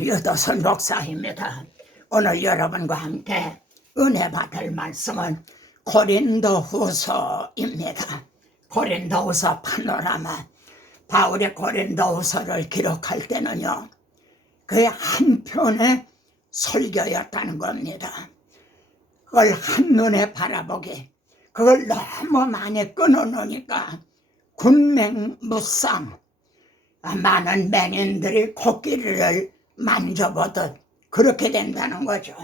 유도선 목사입니다. 오늘 여러분과 함께 은혜 받을 말씀은 고린도후서입니다. 고린도후서 파노라마. 바울의 고린도후서를 기록할 때는요, 그의 한 편의 설교였다는 겁니다. 그걸 한눈에 바라보기, 그걸 너무 많이 끊어놓으니까 군맹무상, 많은 맹인들이 코끼리를 만져보듯 그렇게 된다는 거죠.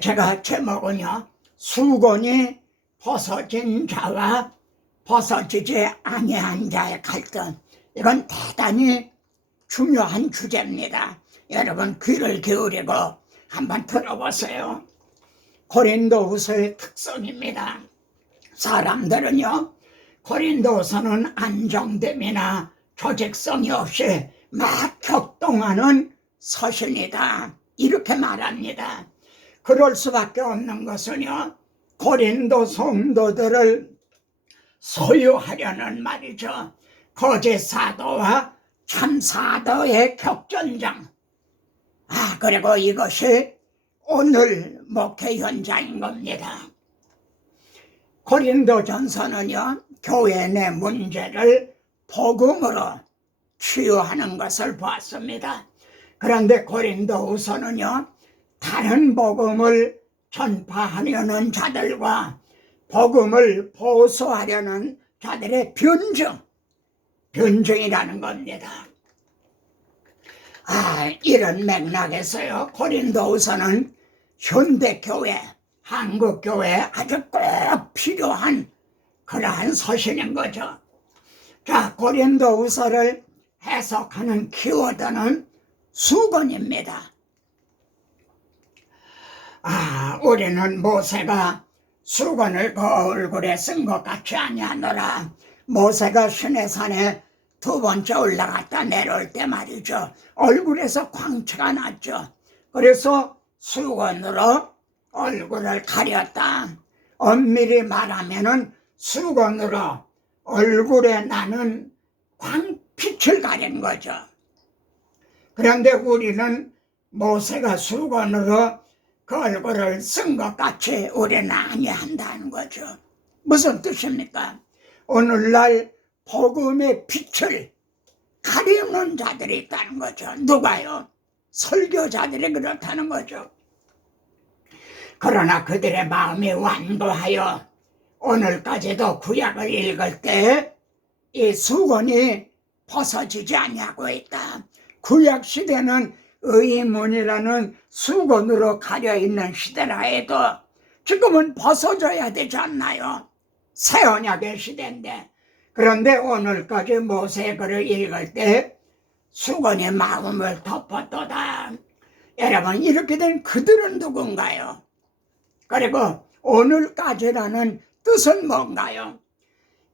제가 제목은요, 수건이 벗어진 자와 벗어지지 아니한 자의 갈등. 이건 대단히 중요한 주제입니다. 여러분 귀를 기울이고 한번 들어보세요. 고린도후서의 특성입니다. 사람들은요, 고린도후서는 안정됨이나 조직성이 없이 막 격동하는 서신이다, 이렇게 말합니다. 그럴 수밖에 없는 것은요, 고린도 성도들을 소유하려는 말이죠. 거짓 사도와 참 사도의 격전장. 그리고 이것이 오늘 목회 현장인 겁니다. 고린도전서는요, 교회 내 문제를 복음으로 치유하는 것을 보았습니다. 그런데 고린도후서는요, 다른 복음을 전파하려는 자들과 복음을 보수하려는 자들의 변증이라는 겁니다. 이런 맥락에서요, 고린도후서는 현대교회, 한국교회에 아주 꼭 필요한 그러한 서신인 거죠. 자, 고린도후서를 해석하는 키워드는 수건입니다. 우리는 모세가 수건을 그 얼굴에 쓴 것 같지 아니하노라. 모세가 시내산에 두 번째 올라갔다 내려올 때 말이죠, 얼굴에서 광채가 났죠. 그래서 수건으로 얼굴을 가렸다. 엄밀히 말하면은 수건으로 얼굴에 나는 광빛을 가린 거죠. 그런데 우리는 모세가 수건으로 그 얼굴을 쓴 것 같이 우리는 아니한다는 거죠. 무슨 뜻입니까? 오늘날 복음의 빛을 가리우는 자들이 있다는 거죠. 누가요? 설교자들이 그렇다는 거죠. 그러나 그들의 마음이 완고하여 오늘까지도 구약을 읽을 때 이 수건이 벗어지지 아니하고 있다. 구약 시대는 의문이라는 수건으로 가려있는 시대라 해도 지금은 벗어져야 되지 않나요? 새 언약의 시대인데. 그런데 오늘까지 모세의 글을 읽을 때 수건이 마음을 덮었도다. 여러분, 이렇게 된 그들은 누군가요? 그리고 오늘까지라는 뜻은 뭔가요?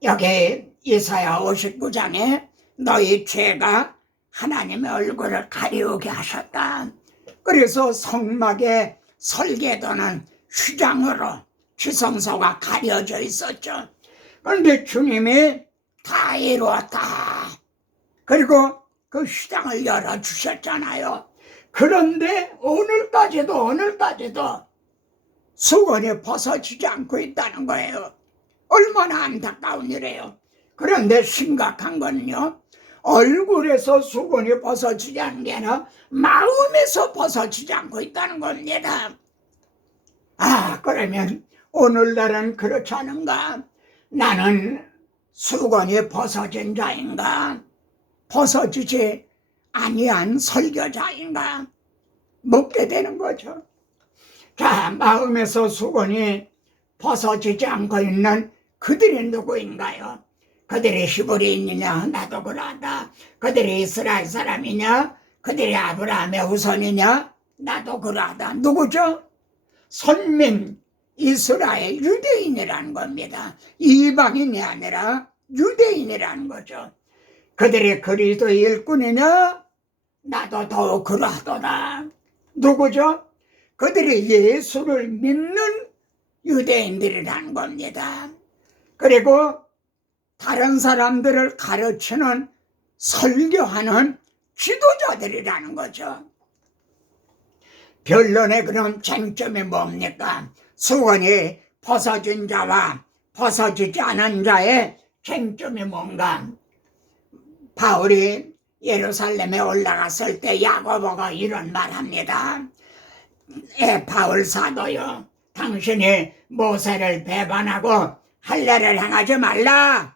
여기 이사야 59장에 너희 죄가 하나님의 얼굴을 가리우게 하셨다. 그래서 성막의 설계도는 휘장으로 지성소가 가려져 있었죠. 그런데 주님이 다 이루었다. 그리고 그 휘장을 열어주셨잖아요. 그런데 오늘까지도 수건이 벗어지지 않고 있다는 거예요. 얼마나 안타까운 일이에요. 그런데 심각한 거는요, 얼굴에서 수건이 벗어지지 않는 게 아니라 마음에서 벗어지지 않고 있다는 겁니다. 그러면 오늘날은 그렇지 않은가? 나는 수건이 벗어진 자인가? 벗어지지 아니한 설교자인가? 묻게 되는 거죠. 자, 마음에서 수건이 벗어지지 않고 있는 그들이 누구인가요? 그들이 히브리인이냐? 나도 그러하다. 그들이 이스라엘 사람이냐? 그들이 아브라함의 후손이냐? 나도 그러하다. 누구죠? 선민, 이스라엘, 유대인이라는 겁니다. 이방인이 아니라 유대인이라는 거죠. 그들이 그리스도의 일꾼이냐? 나도 더욱 그러하도다. 누구죠? 그들이 예수를 믿는 유대인들이라는 겁니다. 그리고 다른 사람들을 가르치는 설교하는 지도자들이라는 거죠. 변론의 그럼 쟁점이 뭡니까? 수건이 벗어진 자와 벗어지지 않은 자의 쟁점이 뭔가? 바울이 예루살렘에 올라갔을 때 야고보가 이런 말합니다. 바울 사도요, 당신이 모세를 배반하고 할례를 행하지 말라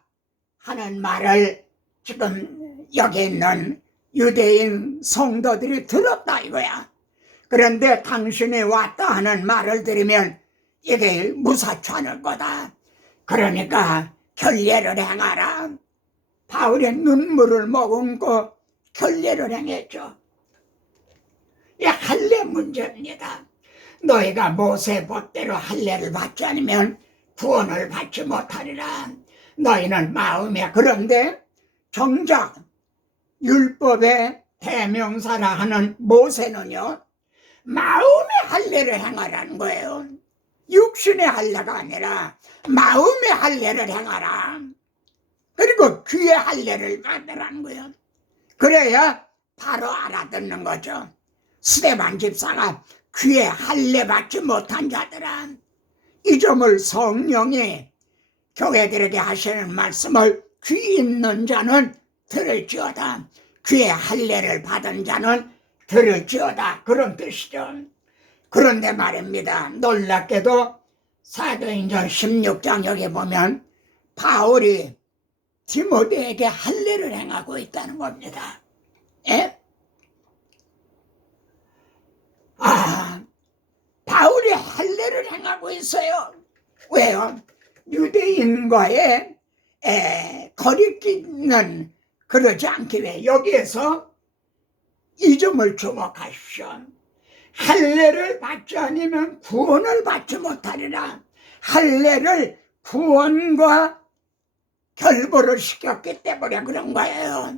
하는 말을 지금 여기 있는 유대인 성도들이 들었다 이거야. 그런데 당신이 왔다 하는 말을 들으면 이게 무사찮을 거다. 그러니까 결례를 행하라. 바울의 눈물을 머금고 결례를 행했죠. 이 할례 문제입니다. 너희가 모세 법대로 할례를 받지 않으면 구원을 받지 못하리라. 너희는 마음에, 그런데 정작 율법의 대명사라 하는 모세는요, 마음의 할례를 행하라는 거예요. 육신의 할례가 아니라 마음의 할례를 행하라. 그리고 귀의 할례를 받으라는 거예요. 그래야 바로 알아듣는 거죠. 스데반 집사가 귀에 할례 받지 못한 자들아, 이 점을 성령이 교회들에게 하시는 말씀을 귀 있는 자는 들을지어다, 귀에 할례를 받은 자는 들을지어다, 그런 뜻이죠. 그런데 말입니다. 놀랍게도 사도행전 16장 여기 보면 바울이 디모데에게 할례를 행하고 있다는 겁니다. 예? 바울이 할례를 행하고 있어요. 왜요? 유대인과의 거리끼는 그러지 않기 위해 여기에서 이 점을 주목하십시오. 할례를 받지 않으면 구원을 받지 못하리라. 할례를 구원과 결부를 시켰기 때문에 그런 거예요.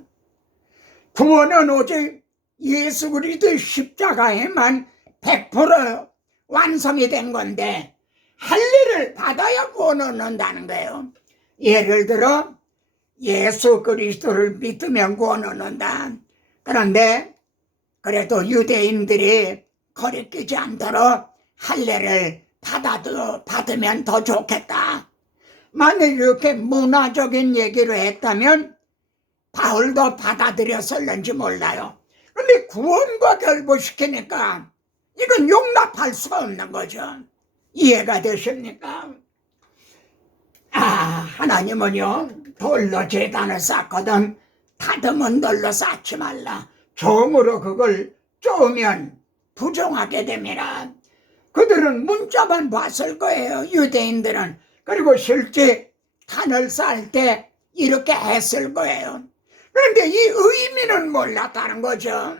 구원은 오직 예수 그리스도의 십자가에만 100% 완성이 된 건데 할례를 받아야 구원을 얻는다는 거예요. 예를 들어 예수 그리스도를 믿으면 구원을 얻는다. 그런데 그래도 유대인들이 거리끼지 않도록 할례를 받으면 더 좋겠다. 만일 이렇게 문화적인 얘기를 했다면 바울도 받아들였을는지 몰라요. 그런데 구원과 결부시키니까 이건 용납할 수가 없는 거죠. 이해가 되십니까? 하나님은요, 돌로 제단을 쌓거든 다듬은 돌로 쌓지 말라. 종으로 그걸 쪼으면 부정하게 됩니다. 그들은 문자만 봤을 거예요, 유대인들은. 그리고 실제 단을 쌓을 때 이렇게 했을 거예요. 그런데 이 의미는 몰랐다는 거죠.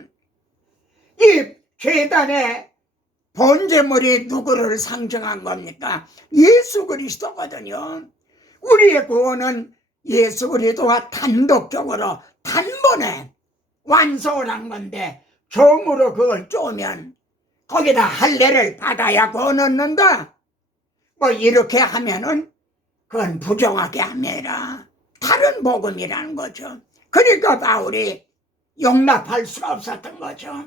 이 제단의 본제물이 누구를 상징한 겁니까? 예수 그리스도거든요. 우리의 구원은 예수 그리스도가 단독적으로 단번에 완성을 한 건데 종으로 그걸 쪼면 거기다 할례를 받아야 구원 얻는다. 뭐 이렇게 하면은 그건 부정하게 합니다. 다른 복음이라는 거죠. 그러니까 바울이 용납할 수가 없었던 거죠.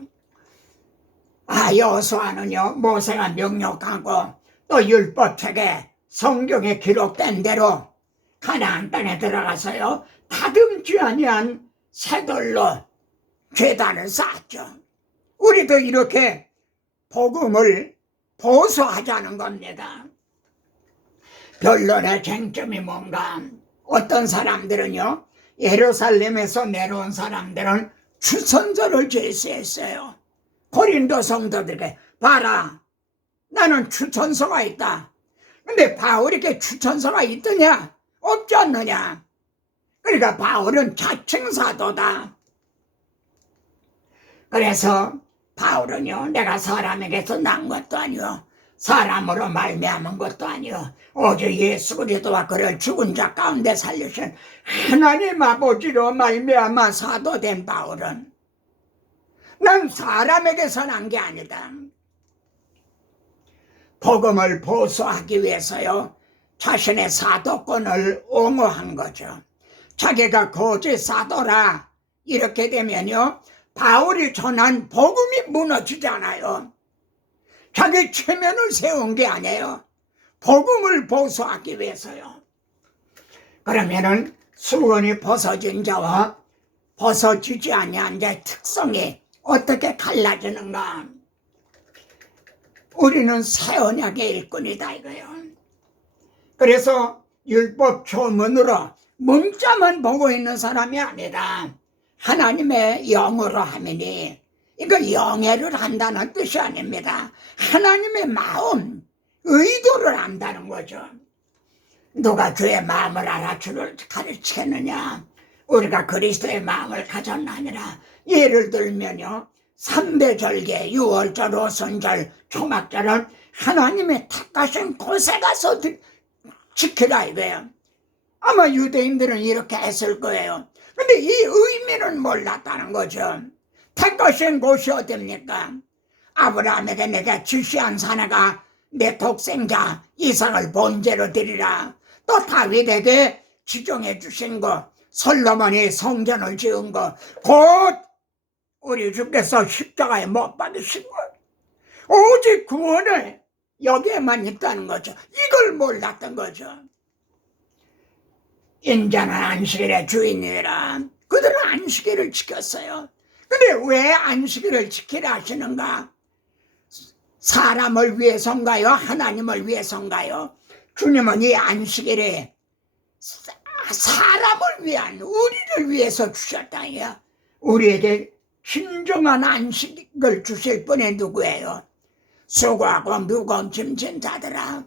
여호수아는요, 모세가 명령하고 또 율법책에 성경에 기록된 대로 가나안 땅에 들어가서요, 다듬지 아니한 새돌로 제단을 쌓았죠. 우리도 이렇게 복음을 보수하자는 겁니다. 변론의 쟁점이 뭔가? 어떤 사람들은요, 예루살렘에서 내려온 사람들은 추천서를 제시했어요. 고린도 성도들에게 봐라, 나는 추천서가 있다. 근데 바울에게 추천서가 있더냐? 없지 않느냐? 그러니까 바울은 자칭 사도다. 그래서 바울은요, 내가 사람에게서 난 것도 아니요, 사람으로 말미암은 것도 아니요, 오직 예수 그리스도와 그를 죽은 자 가운데 살리신 하나님 아버지로 말미암아 사도된 바울은 난 사람에게서 난 게 아니다. 복음을 보수하기 위해서요, 자신의 사도권을 옹호한 거죠. 자기가 거짓 사도라 이렇게 되면요, 바울이 전한 복음이 무너지잖아요. 자기 체면을 세운 게 아니에요. 복음을 보수하기 위해서요. 그러면은 수건이 벗어진 자와 벗어지지 아니한 자의 특성이 어떻게 갈라지는가? 우리는 새 언약의 일꾼이다 이거예요. 그래서 율법 조문으로 문자만 보고 있는 사람이 아니라 하나님의 영으로 하면이, 이거 영예를 한다는 뜻이 아닙니다. 하나님의 마음, 의도를 안다는 거죠. 누가 주의 마음을 알아 주를 가르치겠느냐? 우리가 그리스도의 마음을 가졌나니라. 예를 들면요, 삼대절개, 유월절, 오순절, 초막절은 하나님의 택하신 곳에 가서 지키라 이거예요. 아마 유대인들은 이렇게 했을 거예요. 근데 이 의미는 몰랐다는 거죠. 택하신 곳이 어딥니까? 아브라함에게 내가 지시한 사내가 내 독생자 이삭을 번제로 드리라. 또 다윗에게 지정해 주신 것, 솔로몬이 성전을 지은 것, 곧 우리 주께서 십자가에 못 박으신 것, 오직 구원을 여기에만 있다는 거죠. 이걸 몰랐던 거죠. 인자는 안식일의 주인이라. 그들은 안식일을 지켰어요. 근데 왜 안식일을 지키라 하시는가? 사람을 위해서인가요? 하나님을 위해서인가요? 주님은 이 안식일에 사람을 위한, 우리를 위해서 주셨다. 우리에게 진정한 안식을 주실 분이 누구예요? 수고하고 무거운 짐진 자들아,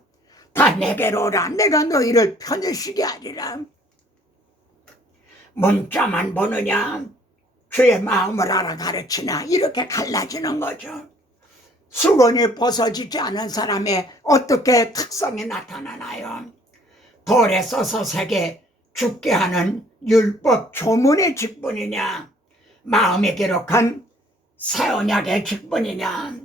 다 내게로 오라. 내가 너희를 편히 쉬게 하리라. 문자만 보느냐? 주의 마음을 알아 가르치나? 이렇게 갈라지는 거죠. 수건이 벗어지지 않은 사람의 어떻게 특성이 나타나나요? 돌에 써서 새게 죽게 하는 율법 조문의 직분이냐, 마음에 기록한 새 언약의 직분이냐?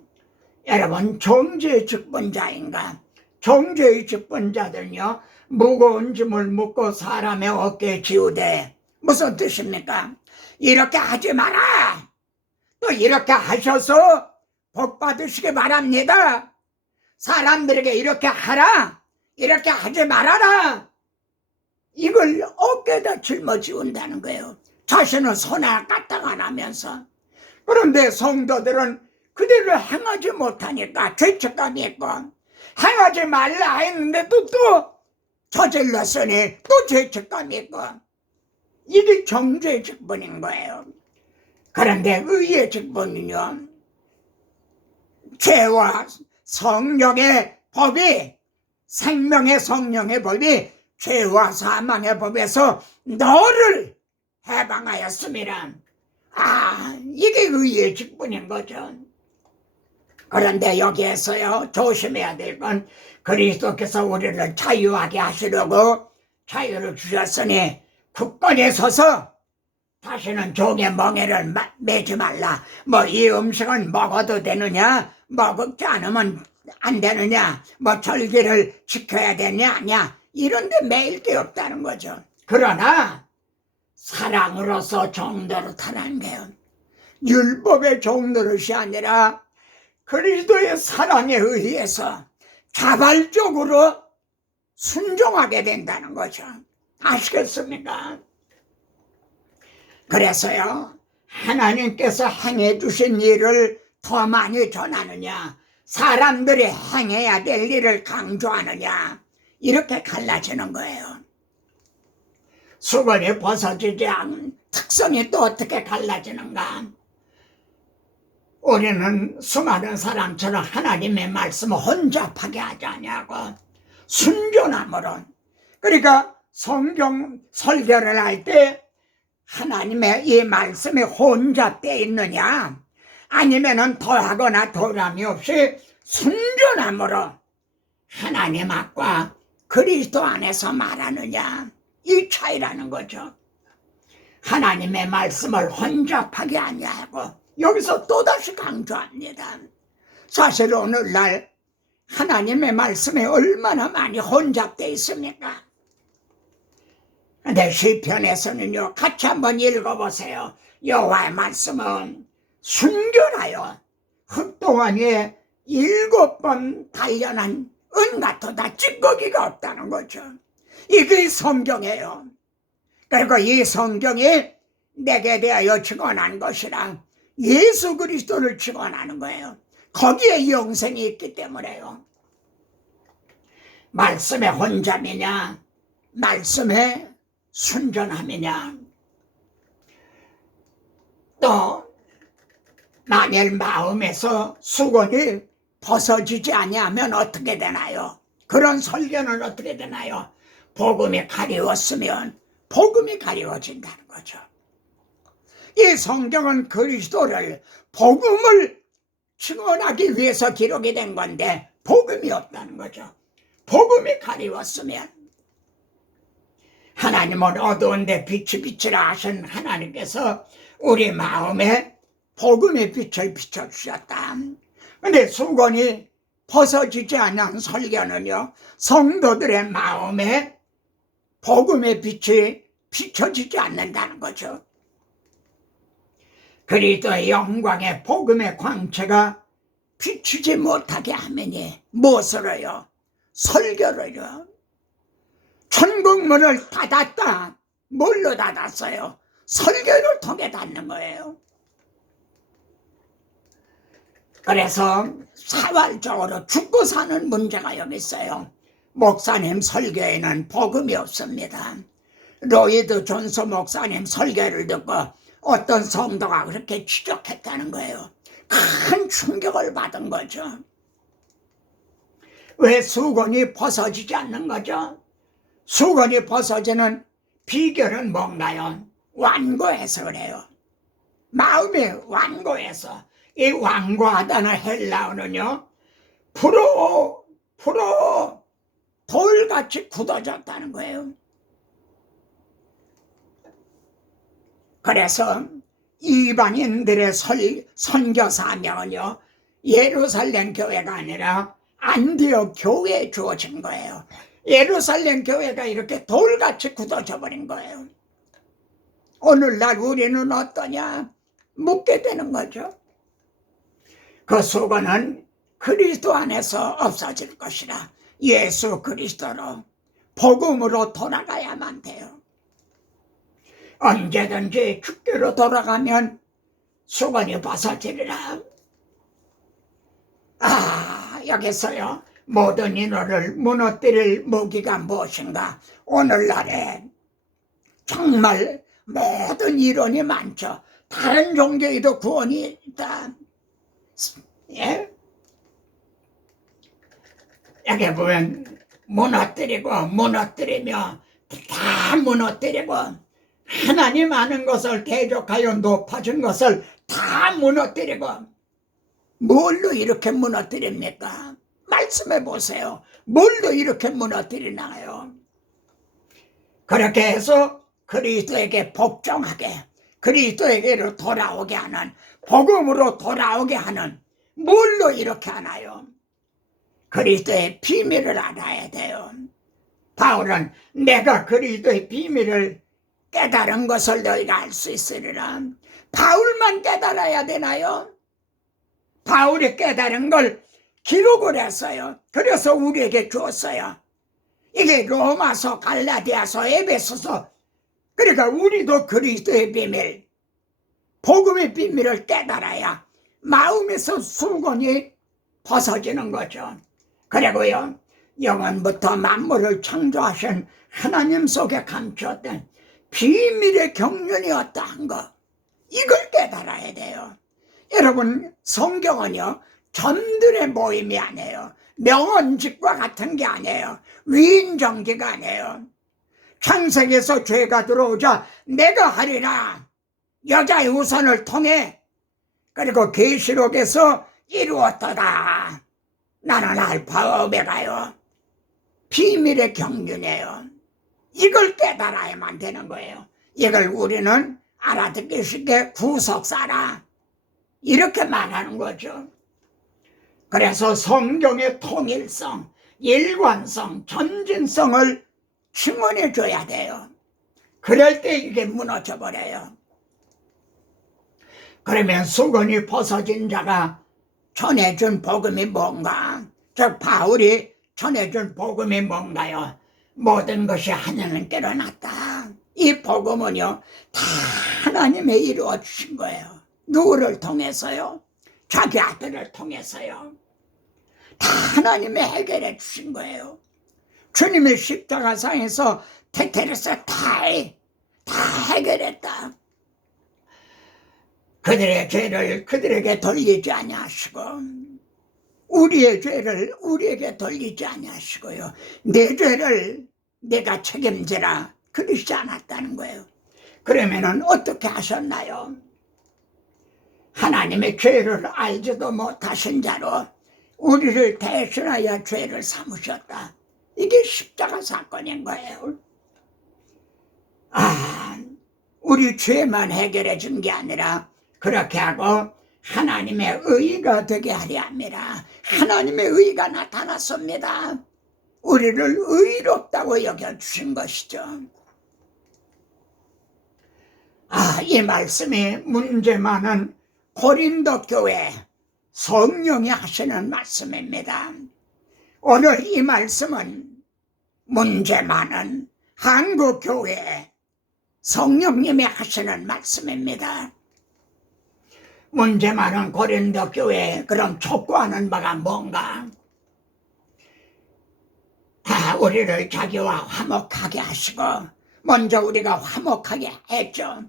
여러분, 정죄의 직분자인가? 정죄의 직분자들요, 무거운 짐을 묻고 사람의 어깨에 지우되, 무슨 뜻입니까? 이렇게 하지 마라. 또 이렇게 하셔서 복 받으시기 바랍니다. 사람들에게 이렇게 하라, 이렇게 하지 말아라. 이걸 어깨에다 짊어지운다는 거예요. 자신은 손에 까딱 안 하면서. 그런데 성도들은 그대로 행하지 못하니까 죄책감이 있고, 행하지 말라 했는데도 또 저질렀으니 또 죄책감이 있고, 이게 정죄의 직분인 거예요. 그런데 의의 직분은요, 죄와 성령의 법이, 생명의 성령의 법이 죄와 사망의 법에서 너를 해방하였습니다. 이게 의의 직분인 거죠. 그런데 여기에서요, 조심해야 될 건, 그리스도께서 우리를 자유하게 하시려고 자유를 주셨으니 굳건히 서서 다시는 종의 멍에를 매지 말라. 뭐 이 음식은 먹어도 되느냐, 먹지 않으면 안 되느냐, 뭐 절기를 지켜야 되냐 아니야, 이런데 매일 게 없다는 거죠. 그러나 사랑으로서 정도로 타는 게요, 율법의 정도릇이 아니라 그리스도의 사랑에 의해서 자발적으로 순종하게 된다는 거죠. 아시겠습니까? 그래서요, 하나님께서 행해 주신 일을 더 많이 전하느냐, 사람들이 행해야 될 일을 강조하느냐, 이렇게 갈라지는 거예요. 수건이 벗어지지 않은 특성이 또 어떻게 갈라지는가? 우리는 수많은 사람처럼 하나님의 말씀을 혼잡하게 하지 않냐고, 순전함으로. 그러니까 성경 설교를 할 때 하나님의 이 말씀이 혼잡되어 있느냐, 아니면은 더하거나 덜함이 없이 순전함으로 하나님 앞과 그리스도 안에서 말하느냐, 이 차이라는 거죠. 하나님의 말씀을 혼잡하게 하냐고 여기서 또다시 강조합니다. 사실 오늘날 하나님의 말씀이 얼마나 많이 혼잡되어 있습니까? 근데 시편에서는요, 같이 한번 읽어보세요. 여호와의 말씀은 순결하여 흙동안에 7번 단련한 은 같으다. 찌꺼기가 없다는 거죠. 이게 성경이에요. 그리고 이 성경이 내게 대하여 증언한 것이랑 예수 그리스도를 증언하는 거예요. 거기에 영생이 있기 때문에요. 말씀의 혼잡이냐, 말씀의 순전함이냐. 또 만일 마음에서 수건이 벗어지지 아니하면 어떻게 되나요? 그런 설교는 어떻게 되나요? 복음이 가리웠으면 복음이 가리워진다는 거죠. 이 성경은 그리스도를, 복음을 증언하기 위해서 기록이 된 건데 복음이 없다는 거죠. 복음이 가리웠으면, 하나님은 어두운데 빛이 비치라 하신 하나님께서 우리 마음에 복음의 빛을 비춰주셨다. 근데 수건이 벗어지지 않은 설교는요, 성도들의 마음에 복음의 빛이 비춰지지 않는다는 거죠. 그리스도의 영광의 복음의 광채가 비추지 못하게 하면이 무엇으로요? 설교로요. 천국문을 닫았다. 뭘로 닫았어요? 설교를 통해 닫는 거예요. 그래서 사활적으로 죽고 사는 문제가 여기 있어요. 목사님 설교에는 복음이 없습니다. 로이드 존스 목사님 설교를 듣고 어떤 성도가 그렇게 지적했다는 거예요. 큰 충격을 받은 거죠. 왜 수건이 벗어지지 않는 거죠? 수건이 벗어지는 비결은 뭔가요? 완고해서 그래요. 마음이 완고해서. 이 완고하다는 헬라어는요, 프로 돌같이 굳어졌다는 거예요. 그래서 이방인들의 선교 사명은요, 예루살렘 교회가 아니라 안디옥 교회에 주어진 거예요. 예루살렘 교회가 이렇게 돌같이 굳어져 버린 거예요. 오늘날 우리는 어떠냐? 묻게 되는 거죠. 그 수건은 그리스도 안에서 없어질 것이라. 예수 그리스도로, 복음으로 돌아가야만 돼요. 언제든지 주께로 돌아가면 수건이 벗어지리라. 여기서요, 모든 인원을 무너뜨릴 무기가 무엇인가? 오늘날에 정말 모든 이론이 많죠. 다른 종교에도 구원이 있다. 예? 여기 보면 무너뜨리며 다 무너뜨리고, 하나님 아는 것을 대적하여 높아진 것을 다 무너뜨리고. 뭘로 이렇게 무너뜨립니까? 말씀해 보세요. 뭘로 이렇게 무너뜨리나요? 그렇게 해서 그리스도에게 복종하게, 그리스도에게로 돌아오게 하는, 복음으로 돌아오게 하는, 뭘로 이렇게 하나요? 그리스도의 비밀을 알아야 돼요. 바울은 내가 그리스도의 비밀을 깨달은 것을 너희가 알 수 있으리라. 바울만 깨달아야 되나요? 바울이 깨달은 걸 기록을 했어요. 그래서 우리에게 주었어요. 이게 로마서, 갈라디아서, 에베소서. 그러니까 우리도 그리스도의 비밀, 복음의 비밀을 깨달아야 마음에서 수건이 벗어지는 거죠. 그리고요, 영원부터 만물을 창조하신 하나님 속에 감추었던 비밀의 경륜이 어떠한 거, 이걸 깨달아야 돼요. 여러분, 성경은요, 점들의 모임이 아니에요. 명언집과 같은 게 아니에요. 위인정지가 아니에요. 창세기에서 죄가 들어오자 내가 하리라, 여자의 우선을 통해. 그리고 계시록에서 이루었도다, 나는 알파와 오메가요. 비밀의 경륜이에요. 이걸 깨달아야만 되는 거예요. 이걸 우리는 알아듣기 쉽게 구속사라, 이렇게 말하는 거죠. 그래서 성경의 통일성, 일관성, 전진성을 증언해 줘야 돼요. 그럴 때 이게 무너져 버려요. 그러면 수건이 벗어진 자가 전해준 복음이 뭔가? 즉 바울이 전해준 복음이 뭔가요? 모든 것이 하나님께로 났다. 이 복음은요 다 하나님이 이루어 주신 거예요. 누구를 통해서요? 자기 아들을 통해서요. 다 하나님이 해결해 주신 거예요. 주님의 십자가상에서 태태로서 다 해결했다. 그들의 죄를 그들에게 돌리지 아니하시고 우리의 죄를 우리에게 돌리지 아니하시고요. 내 죄를 내가 책임지라 그러시지 않았다는 거예요. 그러면은 어떻게 하셨나요? 하나님의 죄를 알지도 못하신 자로 우리를 대신하여 죄를 삼으셨다. 이게 십자가 사건인 거예요. 우리 죄만 해결해 준 게 아니라 그렇게 하고 하나님의 의가 되게 하려 함이라. 하나님의 의가 나타났습니다. 우리를 의롭다고 여겨주신 것이죠. 이 말씀이 문제 많은 고린도 교회 성령이 하시는 말씀입니다. 오늘 이 말씀은 문제 많은 한국 교회 성령님이 하시는 말씀입니다. 문제 많은 고린도 교회에 그럼 촉구하는 바가 뭔가? 우리를 자기와 화목하게 하시고 먼저 우리가 화목하게 했죠.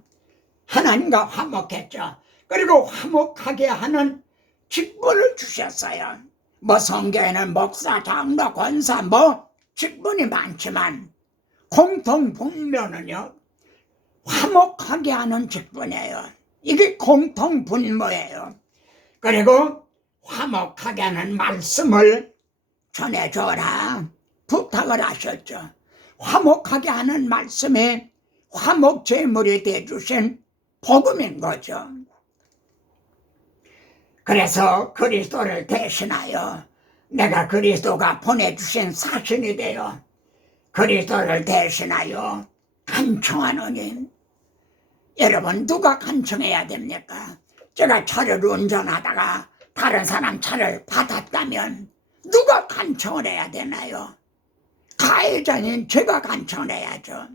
하나님과 화목했죠. 그리고 화목하게 하는 직분을 주셨어요. 성경에는 목사, 장로, 권사 직분이 많지만 공통 분모는요 화목하게 하는 직분이에요. 이게 공통 분모예요. 그리고 화목하게 하는 말씀을 전해줘라 부탁을 하셨죠. 화목하게 하는 말씀이 화목 제물이 되어주신 복음인 거죠. 그래서 그리스도를 대신하여 내가 그리스도가 보내주신 사신이 되어 그리스도를 대신하여 간청하노니, 여러분 누가 간청해야 됩니까? 제가 차를 운전하다가 다른 사람 차를 받았다면 누가 간청을 해야 되나요? 가해자는 제가 간청을 해야죠.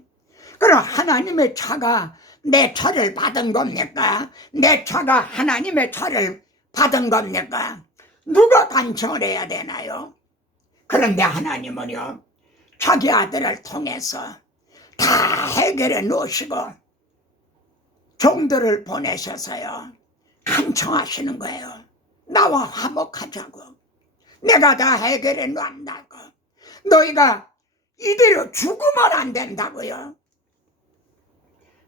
그럼 하나님의 차가 내 차를 받은 겁니까? 내 차가 하나님의 차를 받은 겁니까? 누가 간청을 해야 되나요? 그런데 하나님은요 자기 아들을 통해서 다 해결해 놓으시고 종들을 보내셔서요 간청하시는 거예요. 나와 화목하자고. 내가 다 해결해 놓는다고. 너희가 이대로 죽으면 안 된다고요.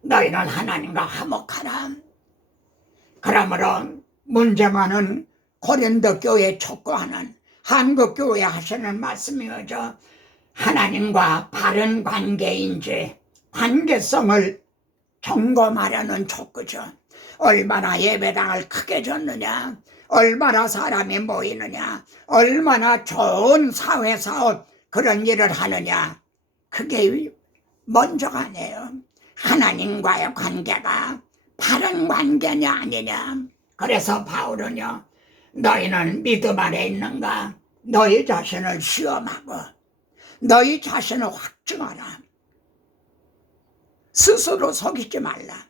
너희는 하나님과 화목하라. 그러므로 문제 많은 고린도 교회 촉구하는 한국 교회 하시는 말씀이죠. 하나님과 바른 관계인지 관계성을 점검하려는 촉구죠. 얼마나 예배당을 크게 줬느냐, 얼마나 사람이 모이느냐, 얼마나 좋은 사회사업 그런 일을 하느냐, 그게 먼저가 아니에요. 하나님과의 관계가 바른 관계냐 아니냐. 그래서 바울은요 너희는 믿음 안에 있는가? 너희 자신을 시험하고 너희 자신을 확증하라. 스스로 속이지 말라.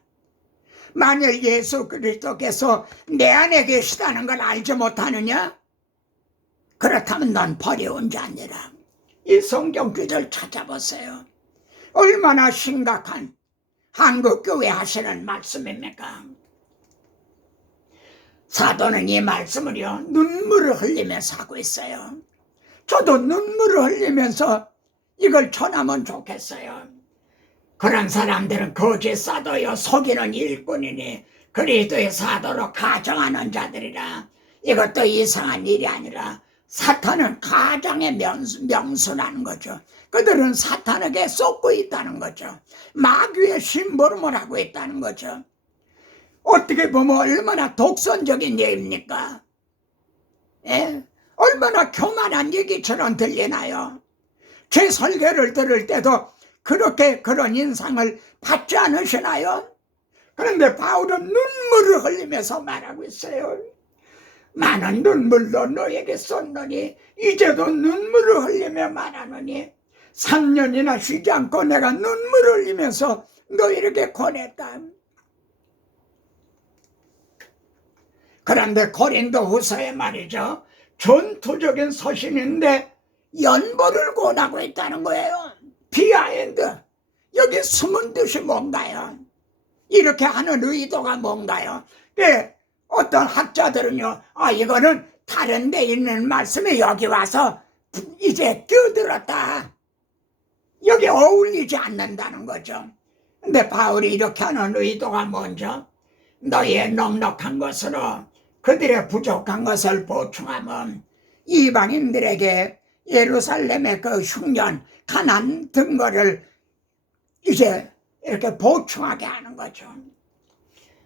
만일 예수 그리스도께서 내 안에 계시다는 걸 알지 못하느냐? 그렇다면 넌 버려온 자니라. 이 성경 구절 찾아보세요. 얼마나 심각한 한국교회 하시는 말씀입니까? 사도는 이 말씀을요 눈물을 흘리면서 하고 있어요. 저도 눈물을 흘리면서 이걸 전하면 좋겠어요. 그런 사람들은 거짓 사도요 속이는 일꾼이니 그리스도의 사도로 가정하는 자들이라. 이것도 이상한 일이 아니라 사탄은 가장의 명수라는 거죠. 그들은 사탄에게 쏟고 있다는 거죠. 마귀의 심부름을 하고 있다는 거죠. 어떻게 보면 얼마나 독선적인 얘기입니까? 예? 얼마나 교만한 얘기처럼 들리나요? 제 설교를 들을 때도 그렇게 그런 인상을 받지 않으시나요? 그런데 바울은 눈물을 흘리면서 말하고 있어요. 많은 눈물로 너에게 쏟노니 이제도 눈물을 흘리며 말하노니 3년이나 쉬지 않고 내가 눈물을 흘리면서 너희에게 권했다. 그런데 고린도 후서에 말이죠, 전투적인 서신인데 연보를 권하고 있다는 거예요. 비하인드. 여기 숨은 뜻이 뭔가요? 이렇게 하는 의도가 뭔가요? 어떤 학자들은요, 이거는 다른 데 있는 말씀이 여기 와서 이제 끼어들었다. 여기 어울리지 않는다는 거죠. 근데 바울이 이렇게 하는 의도가 뭔죠? 너희의 넉넉한 것으로 그들의 부족한 것을 보충하면 이방인들에게 예루살렘의 그 흉년, 가난 등 거를 이제 이렇게 보충하게 하는 거죠.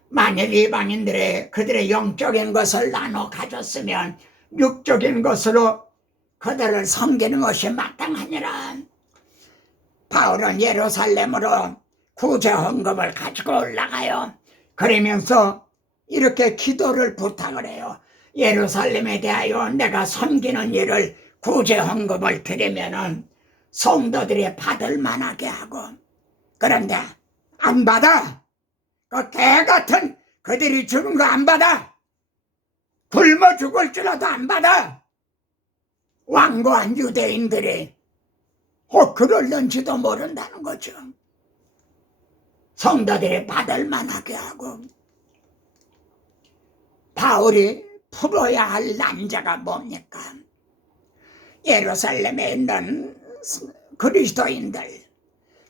만일 이방인들의 그들의 영적인 것을 나눠 가졌으면 육적인 것으로 그들을 섬기는 것이 마땅하니라. 바울은 예루살렘으로 구제 헌금을 가지고 올라가요. 그러면서 이렇게 기도를 부탁을 해요. 예루살렘에 대하여 내가 섬기는 일을 구제 헌금을 드리면은 성도들이 받을 만하게 하고, 그런데 안 받아. 그 개 같은 그들이 주는 거 안 받아. 굶어 죽을지라도 안 받아. 완고한 유대인들이 그럴는지도 모른다는 거죠. 성도들이 받을 만하게 하고. 바울이 풀어야 할 난자가 뭡니까? 예루살렘에 있는 그리스도인들,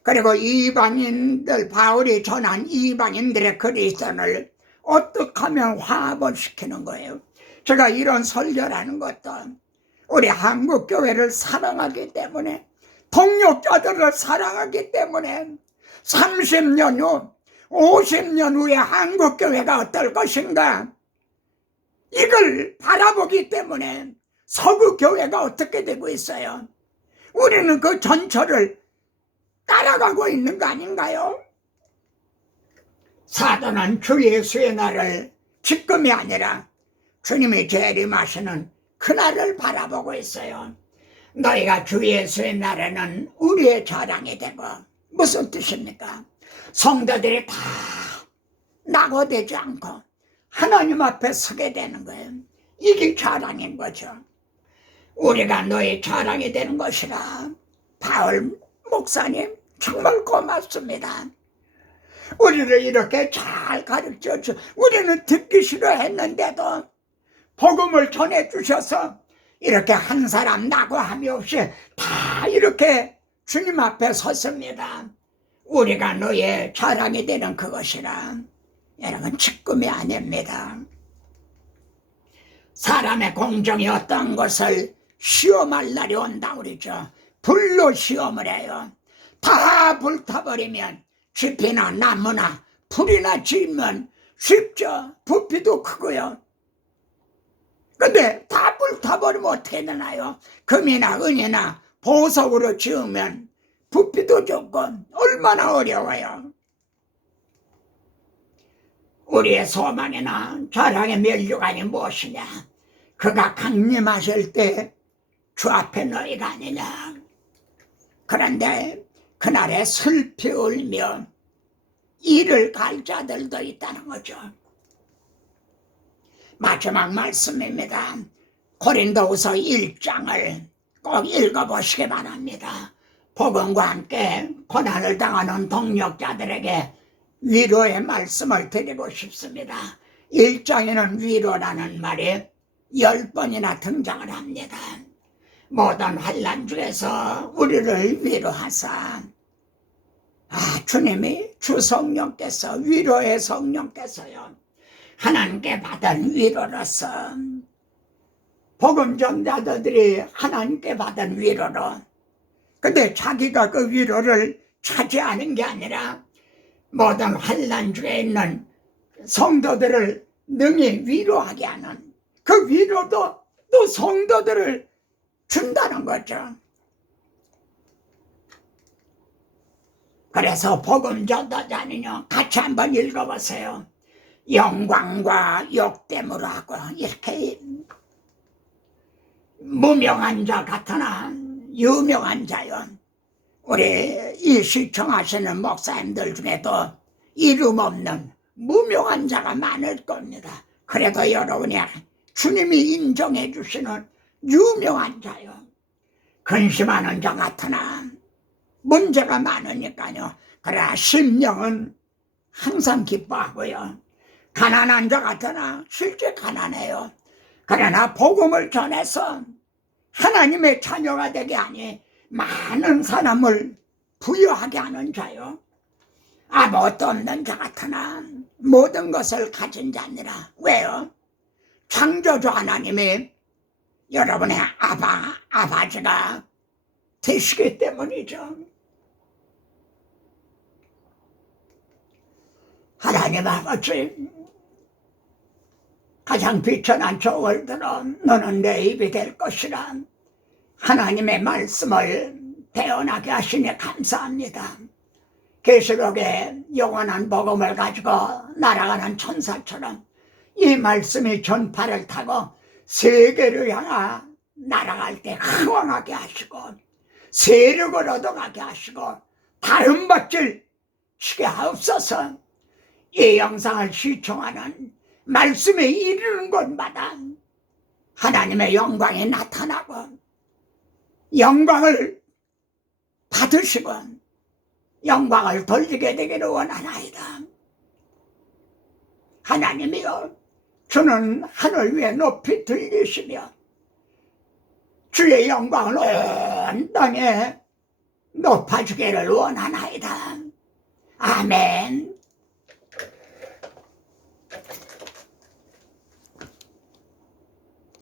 그리고 이방인들, 바울이 전한 이방인들의 그리스도를 어떻게 하면 화합을 시키는 거예요. 제가 이런 설교라는 것도 우리 한국교회를 사랑하기 때문에, 동역자들을 사랑하기 때문에 30년 후, 50년 후에 한국교회가 어떨 것인가, 이걸 바라보기 때문에 서구교회가 어떻게 되고 있어요. 우리는 그 전철을 따라가고 있는 거 아닌가요? 사도는 주 예수의 날을 지금이 아니라 주님이 재림하시는 그날을 바라보고 있어요. 너희가 주 예수의 날에는 우리의 자랑이 되고. 무슨 뜻입니까? 성도들이 다 낙오되지 않고 하나님 앞에 서게 되는 거예요. 이게 자랑인 거죠. 우리가 너희 자랑이 되는 것이라. 바울 목사님 정말 고맙습니다. 우리를 이렇게 잘 가르쳐줘. 우리는 듣기 싫어했는데도 복음을 전해주셔서 이렇게 한 사람 낙오함이 없이 다 이렇게 주님 앞에 섰습니다. 우리가 너의 자랑이 되는 그것이라. 여러분, 직금이 아닙니다. 사람의 공정이 어떤 것을 시험할 날이 온다 그러죠. 불로 시험을 해요. 다 불타버리면 짚이나 나무나 풀이나 지면 쉽죠. 부피도 크고요. 근데 다 불타버리면 어떻게 되나요? 금이나 은이나 보석으로 지으면 부피도 좋고 얼마나 어려워요. 우리의 소망이나 자랑의 면류관이 무엇이냐? 그가 강림하실 때 주 앞에 너희가 아니냐? 그런데 그날에 슬피 울며 이를 갈 자들도 있다는 거죠. 마지막 말씀입니다. 고린도후서 1장을 꼭 읽어보시기 바랍니다. 복음과 함께 고난을 당하는 동역자들에게 위로의 말씀을 드리고 싶습니다. 1장에는 위로라는 말이 10번이나 등장을 합니다. 모든 환난 중에서 우리를 위로하사, 주님이 주 성령께서, 위로의 성령께서요, 하나님께 받은 위로로서, 복음 전자들이 하나님께 받은 위로로, 근데 자기가 그 위로를 차지하는 게 아니라 모든 환난 중에 있는 성도들을 능히 위로하게 하는 그 위로도 또 성도들을 준다는 거죠. 그래서 복음 전도자는요, 같이 한번 읽어보세요. 영광과 욕됨으로 하고 이렇게 무명한 자 같으나 유명한 자요. 우리 이 시청하시는 목사님들 중에도 이름 없는 무명한 자가 많을 겁니다. 그래도 여러분이 주님이 인정해 주시는 유명한 자요. 근심하는 자 같으나 문제가 많으니까요. 그러나 심령은 항상 기뻐하고요. 가난한 자 같으나 실제 가난해요. 그러나 복음을 전해서 하나님의 자녀가 되게 하니 많은 사람을 부유하게 하는 자요. 아무것도 없는 자 같으나 모든 것을 가진 자니라. 왜요? 창조주 하나님이 여러분의 아버지가 되시기 때문이죠. 하나님 아버지, 가장 비천한 조을 들어 너는 내 입이 될 것이라 하나님의 말씀을 대언하게 하시니 감사합니다. 계시록에 영원한 복음을 가지고 날아가는 천사처럼 이 말씀이 전파를 타고 세계를 향하 날아갈 때 흥왕하게 하시고 세력을 얻어가게 하시고 다른 밭을 치게 하옵소서. 이 영상을 시청하는 말씀에 이르는 곳마다 하나님의 영광이 나타나고 영광을 받으시고 영광을 돌리게 되기를 원하나이다. 하나님이여, 주는 하늘 위에 높이 들리시며 주의 영광을 온 땅에 높아지기를 원하나이다. 아멘.